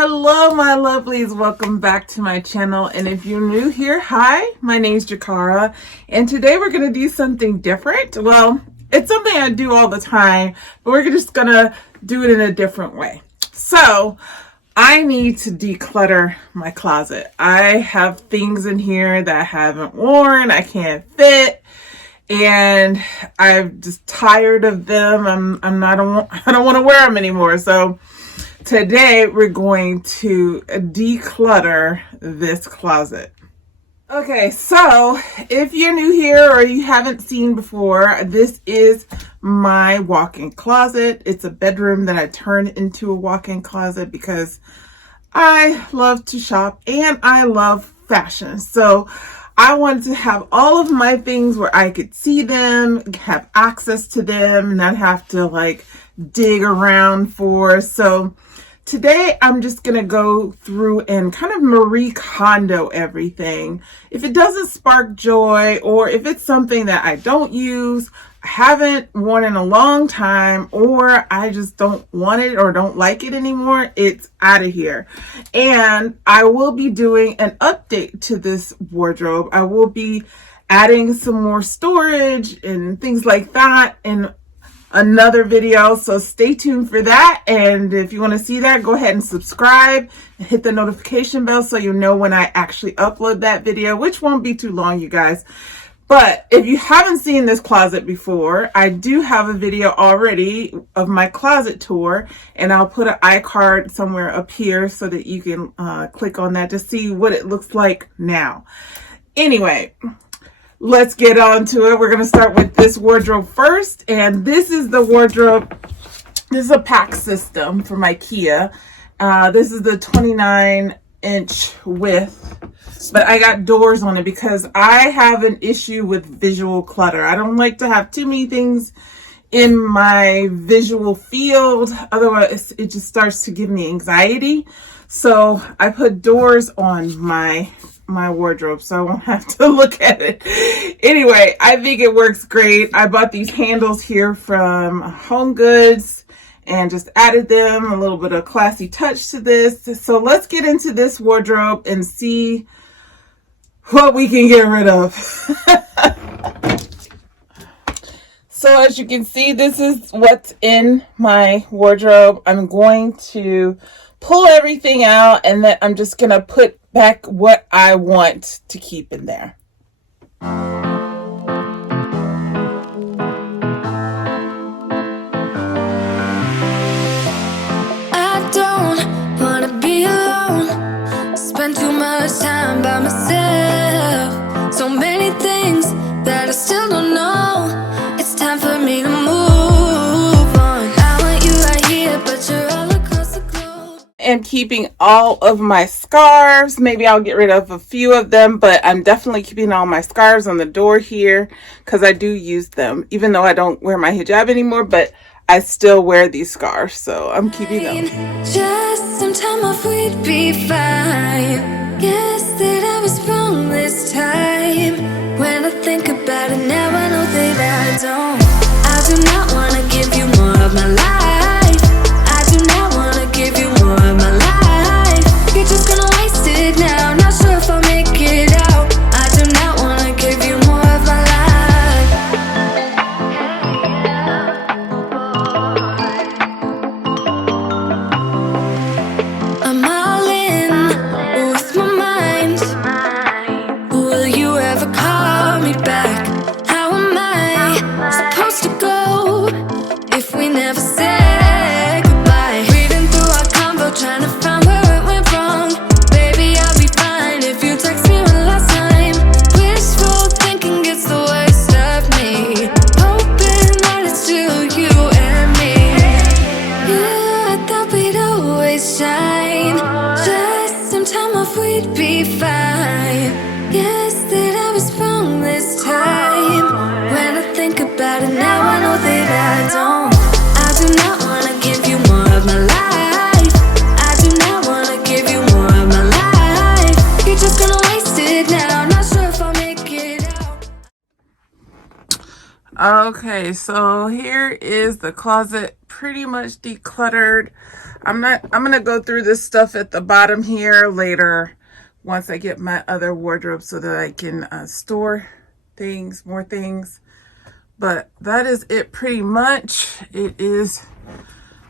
Hello, my lovelies. Welcome back to my channel. And if you're new here, hi, my name's Jakara. And today we're going to do something different. Well, it's something I do all the time, but we're just going to do it in a different way. So I need to declutter my closet. I have things in here that I haven't worn, I can't fit, and I'm just tired of them. I don't want to wear them anymore. So today we're going to declutter this closet. Okay, so if you're new here or you haven't seen before, this is my walk-in closet. It's a bedroom that I turned into a walk-in closet because I love to shop and I love fashion. So I wanted to have all of my things where I could see them, have access to them, not have to like dig around for. So today I'm just going to go through and kind of Marie Kondo everything. If it doesn't spark joy, or if it's something that I don't use, I haven't worn in a long time, or I just don't want it or don't like it anymore, it's out of here. And I will be doing an update to this wardrobe. I will be adding some more storage and things like that in another video, so stay tuned for that. And if you want to see that, go ahead and subscribe and hit the notification bell so you know when I actually upload that video, which won't be too long, you guys. But if you haven't seen this closet before, I do have a video already of my closet tour, and I'll put an iCard somewhere up here so that you can click on that to see what it looks like now. Anyway, let's get on to it. We're going to start with this wardrobe first. And this is the wardrobe. This is a pack system from IKEA. This is the 29-inch width. But I got doors on it because I have an issue with visual clutter. I don't like to have too many things in my visual field. Otherwise, it just starts to give me anxiety. So I put doors on my wardrobe so I won't have to look at it. Anyway, I think it works great. I bought these handles here from Home Goods and just added them, a little bit of classy touch to this. So let's get into this wardrobe and see what we can get rid of. So as you can see, this is what's in my wardrobe. I'm going to pull everything out, and then I'm just going to put back what I want to keep in there. I don't want to be alone, spend too much time by myself. So many things that I still don't know. It's time for me to move on. I want you right here, but you're all across the globe. And keeping all of my scarves. Maybe I'll get rid of a few of them, but I'm definitely keeping all my scarves on the door here because I do use them, even though I don't wear my hijab anymore, but I still wear these scarves, so I'm keeping them. Just some time off, we'd be fine. Guess that I was wrong this time. When I think about it now, I know that I don't. I do not want to give you more of my life. I do not want to give you more of my life. You're just gonna waste it now, not sure if I'll make it out. I do not want to give you more of my life. I'm all in with my mind. Will you ever call me back? How am I supposed to go if we never said goodbye? Reading through our convo, trying to find where it went wrong. Baby, I'll be fine if you text me one last time. Wishful thinking gets the worst of me, hoping that it's still you and me. Yeah, I thought we'd always shine. Just some time off, we'd be fine. Guess that I was wrong this time. When I think about it now, I know that I don't. I do not want to give you more of my life. I do not want to give you more of my life. You're just gonna waste it now, not sure if I'll make it out. Okay, so here is the closet pretty much decluttered. I'm gonna go through this stuff at the bottom here later once I get my other wardrobe so that I can store things, more things. But that is it pretty much. It is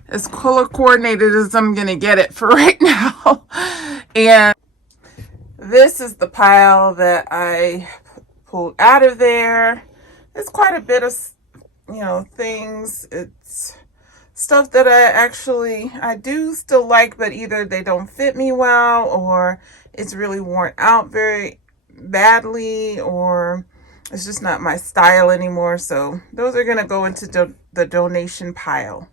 as color coordinated as I'm gonna get it for right now. And this is the pile that I pulled out of there. It's quite a bit of, things. It's stuff that I do still like, but either they don't fit me well, or it's really worn out very badly, or it's just not my style anymore. So those are going to go into the donation pile.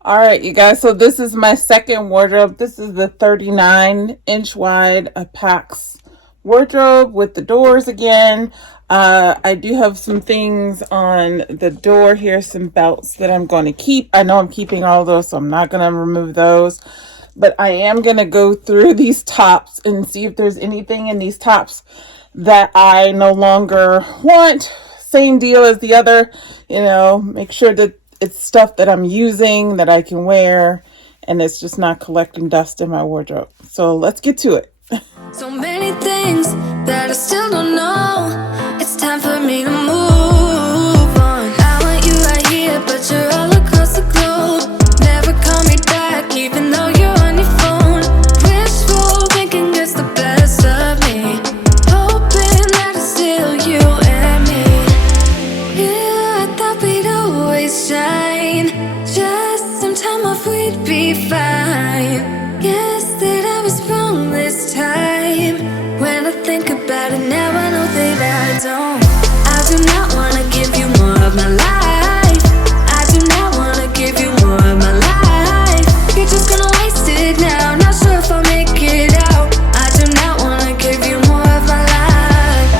All right, you guys, so this is my second wardrobe. This is the 39-inch wide Pax wardrobe with the doors again. I do have some things on the door here, some belts that I'm going to keep. I know I'm keeping all those, so I'm not going to remove those. But I am going to go through these tops and see if there's anything in these tops that I no longer want. Same deal as the other, make sure that it's stuff that I'm using that I can wear and it's just not collecting dust in my wardrobe. So let's get to it. So many things that I still don't know. It's time for me to move on. I want you right here, but you're all across the globe. Never call me back, even though you're on your phone. Wishful thinking gets the best of me. Hoping that it's still you and me. Yeah, I thought we'd always shine. Just some time off, we'd be fine. Guess that I was wrong this time. When I think about it now, I know that I don't. I do not wanna give you more of my life. I do not wanna give you more of my life. You're just gonna waste it now. Not sure if I'll make it out. I do not wanna give you more of my life.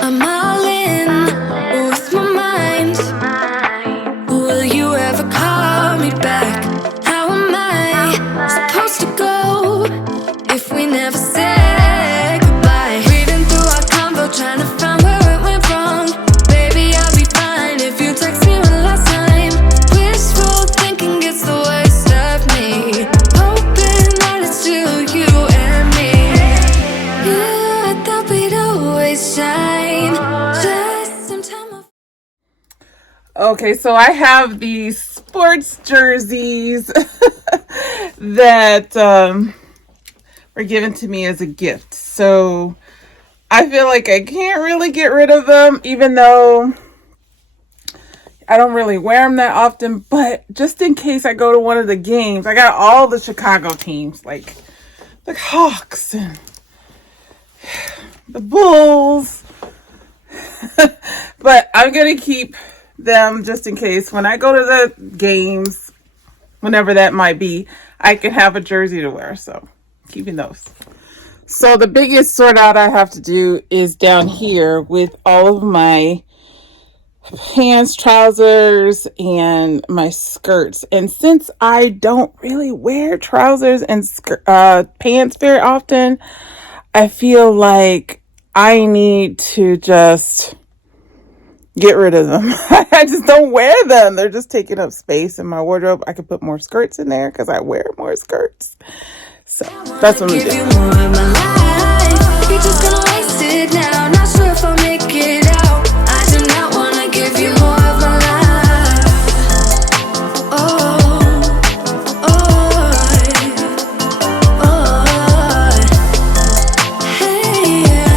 I'm all in with my mind. Will you ever call me back? How am I supposed to go if we never said goodbye? Reading through our convo, trying to find where it went wrong. Baby, I'll be fine if you text me one last time. Wishful thinking gets the worst of me. Hoping that it's still you and me. Yeah, I thought we'd always shine. Just some time off. Okay, so I have these sports jerseys that were given to me as a gift. So I feel like I can't really get rid of them, even though I don't really wear them that often. But just in case I go to one of the games, I got all the Chicago teams, like the Hawks and the Bulls. But I'm going to keep them just in case when I go to the games, whenever that might be, I can have a jersey to wear. So keeping those. So the biggest sort out I have to do is down here with all of my pants, trousers, and my skirts. And since I don't really wear trousers and pants very often, I feel like I need to just get rid of them. I just don't wear them. They're just taking up space in my wardrobe. I could put more skirts in there because I wear more skirts. So that's what I'm doing. You're just gonna waste it now. Not sure if I'll make it out. I do not wanna give you more of my life. Oh, hey, yeah.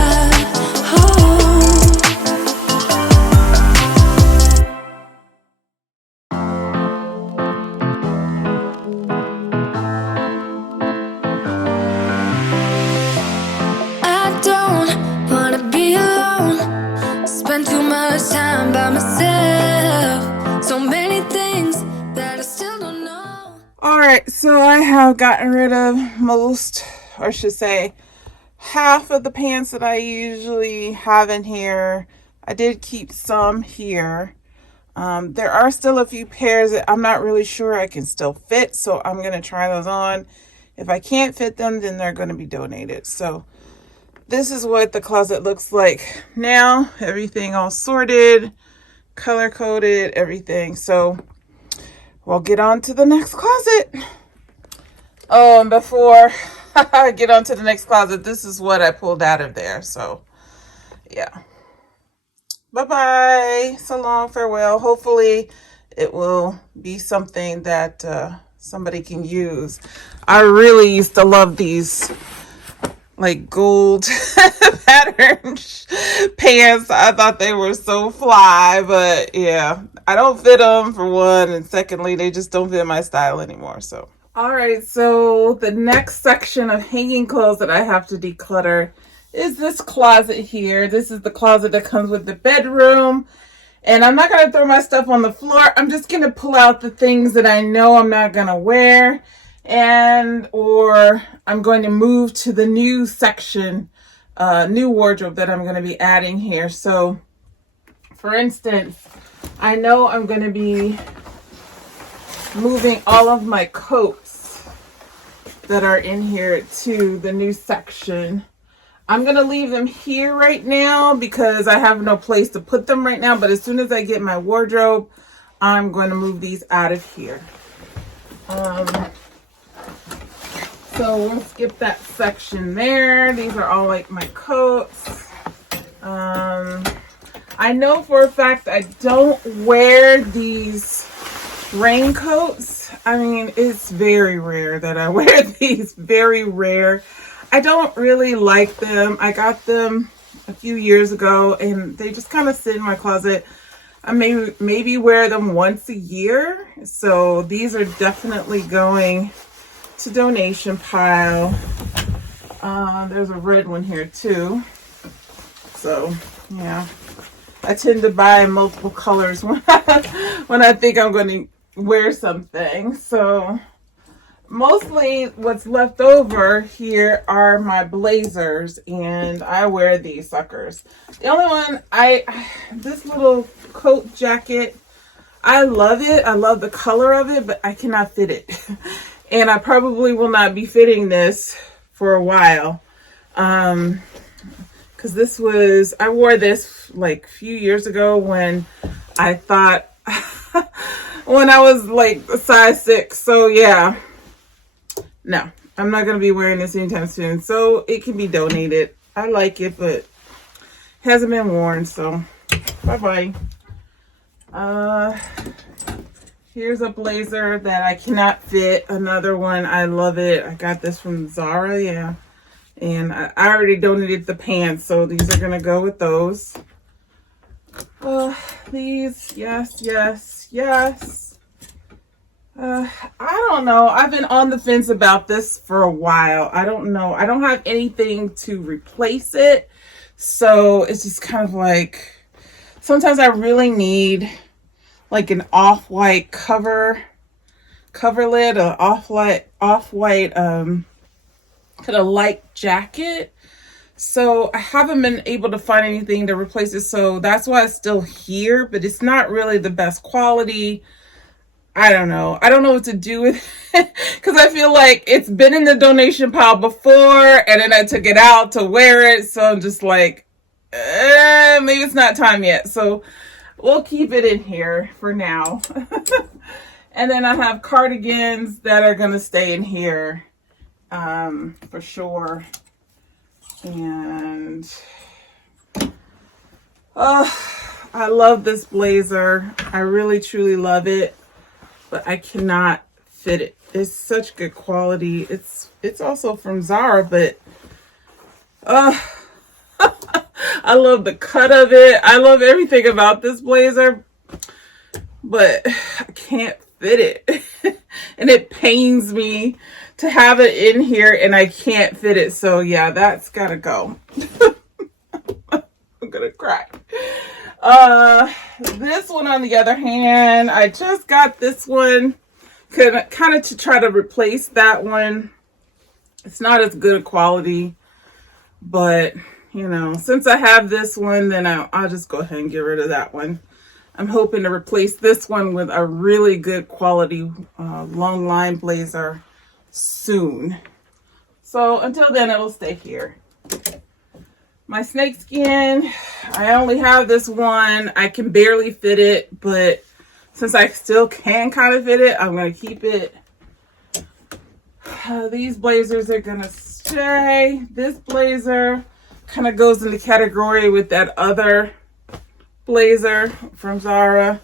I don't wanna be alone. Spend too much time by myself. So many things that I still don't know. All right, so I have gotten rid of most, or I should say, half of the pants that I usually have in here. I did keep some here. There are still a few pairs that I'm not really sure I can still fit, so I'm going to try those on If I can't fit them, then they're going to be donated. So this is what the closet looks like now. Everything all sorted, color coded, everything. So we'll get on to the next closet. Oh, and before I get on to the next closet, this is what I pulled out of there. So yeah. Bye-bye. So long, farewell. Hopefully it will be something that somebody can use. I really used to love these like gold pattern pants. I thought they were so fly, but yeah, I don't fit them for one, and secondly, they just don't fit my style anymore. So all right, so the next section of hanging clothes that I have to declutter is this closet here. This is the closet that comes with the bedroom. And I'm not going to throw my stuff on the floor. I'm just going to pull out the things that I know I'm not going to wear. Or I'm going to move to the new section, new wardrobe that I'm going to be adding here. So, for instance, I know I'm going to be moving all of my coats that are in here to the new section. I'm going to leave them here right now because I have no place to put them right now. But as soon as I get my wardrobe, I'm going to move these out of here. So we'll skip that section there. These are all like my coats. I know for a fact I don't wear these raincoats. I mean, it's very rare that I wear these. Very rare. I don't really like them. I got them a few years ago and they just kind of sit in my closet. I maybe wear them once a year. So these are definitely going to donation pile. There's a red one here too. So yeah, I tend to buy multiple colors when I think I'm going to wear something. So mostly what's left over here are my blazers, and I wear these suckers. The only one this little coat jacket, I love it. I love the color of it, but I cannot fit it. And I probably will not be fitting this for a while. Because I wore this like a few years ago when I thought, when I was like a size 6. So yeah. No, I'm not going to be wearing this anytime soon. So it can be donated. I like it, but it hasn't been worn. So bye-bye. Here's a blazer that I cannot fit. Another one. I love it. I got this from Zara. Yeah. And I already donated the pants. So these are going to go with those. These. Yes, yes, yes. I don't know. I've been on the fence about this for a while. I don't know. I don't have anything to replace it. So it's just kind of like, sometimes I really need like an off-white cover lid, an off-white kind of light jacket. So I haven't been able to find anything to replace it. So that's why it's still here, but it's not really the best quality. I don't know. I don't know what to do with it because I feel like it's been in the donation pile before and then I took it out to wear it. So I'm just like, maybe it's not time yet. So we'll keep it in here for now. And then I have cardigans that are going to stay in here for sure. And I love this blazer. I really, truly love it. But I cannot fit it. It's such good quality. It's also from Zara, but I love the cut of it. I love everything about this blazer, but I can't fit it. And it pains me to have it in here and I can't fit it. So yeah, that's gotta go. I'm gonna cry. This one on the other hand, I just got this one kind of to try to replace that one. It's not as good a quality, but you know, since I have this one, then I'll just go ahead and get rid of that one. I'm hoping to replace this one with a really good quality long line blazer. soon. So until then, it'll stay here. My snakeskin, I only have this one. I can barely fit it, but since I still can kind of fit it, I'm going to keep it. These blazers are going to stay. This blazer kind of goes in the category with that other blazer from Zara.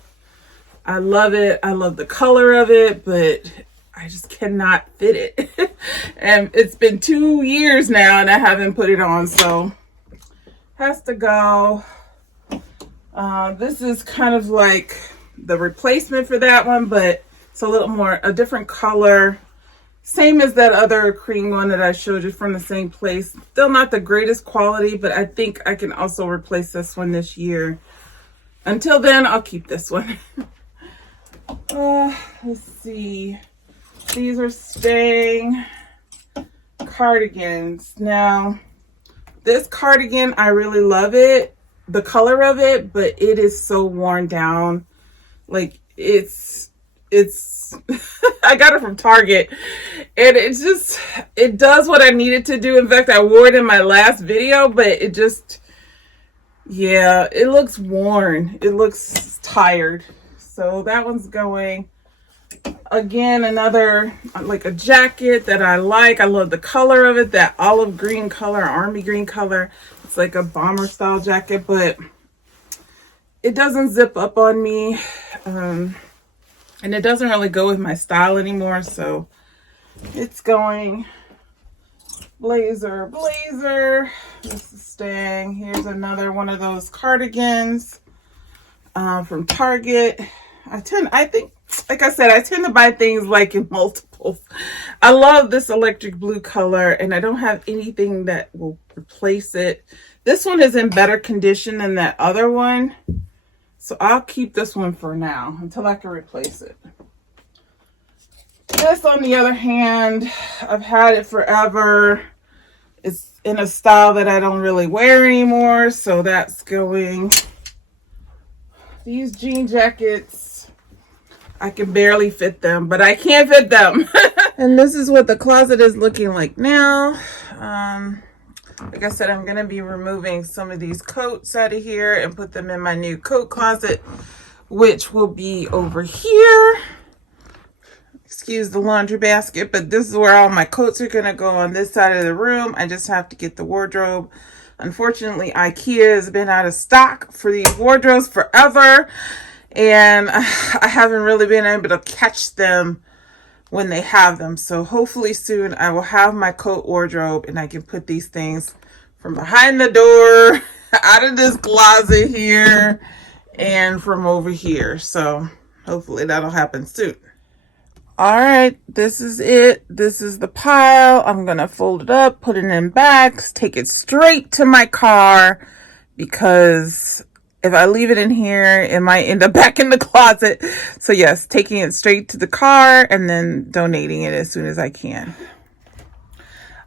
I love it. I love the color of it, but I just cannot fit it. And it's been 2 years now and I haven't put it on, so has to go. This is kind of like the replacement for that one, but it's a little more, a different color. Same as that other cream one that I showed you from the same place. Still not the greatest quality, but I think I can also replace this one this year. Until then, I'll keep this one. Let's see. These are staying. Cardigans. Now, this cardigan, I really love it. The color of it, but it is so worn down. Like, it's I got it from Target, and it does what I need it to do. In fact, I wore it in my last video, but it just, yeah, it looks worn. It looks tired. So that one's going. Again, another, like a jacket that I like. I love the color of it, that olive green color, army green color. It's like a bomber style jacket, but it doesn't zip up on me. And it doesn't really go with my style anymore, so it's going. Blazer. This is staying. Here's another one of those cardigans from Target. I think, like I said, I tend to buy things like in multiples. I love this electric blue color, and I don't have anything that will replace it. This one is in better condition than that other one. So I'll keep this one for now until I can replace it. This, on the other hand, I've had it forever. It's in a style that I don't really wear anymore, so that's going. These jean jackets, I can barely fit them, but I can't fit them. And this is what the closet is looking like now. Like I said, I'm going to be removing some of these coats out of here and put them in my new coat closet, which will be over here. Excuse the laundry basket, but this is where all my coats are going to go, on this side of the room. I just have to get the wardrobe. Unfortunately, IKEA has been out of stock for these wardrobes forever, and I haven't really been able to catch them when they have them. So hopefully soon I will have my coat wardrobe and I can put these things from behind the door, out of this closet here, and from over here. So hopefully that'll happen soon. All right, this is it. This is the pile. I'm gonna fold it up, put it in bags, take it straight to my car, because if I leave it in here, it might end up back in the closet. So yes, taking it straight to the car and then donating it as soon as I can.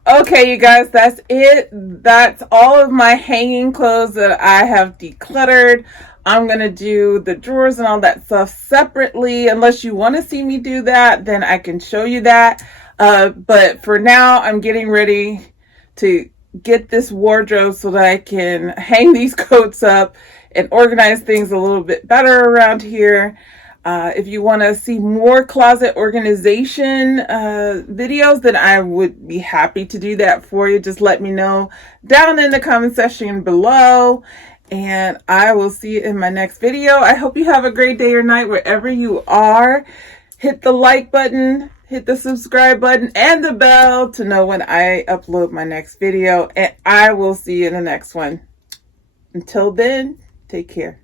Okay, you guys, that's it. That's all of my hanging clothes that I have decluttered. I'm going to do the drawers and all that stuff separately. Unless you want to see me do that, then I can show you that. But for now, I'm getting ready to get this wardrobe so that I can hang these coats up and organize things a little bit better around here. If you want to see more closet organization videos, then I would be happy to do that for you. Just let me know down in the comment section below, and I will see you in my next video. I hope you have a great day or night wherever you are. Hit the like button, hit the subscribe button, and the bell to know when I upload my next video, and I will see you in the next one. Until then, take care.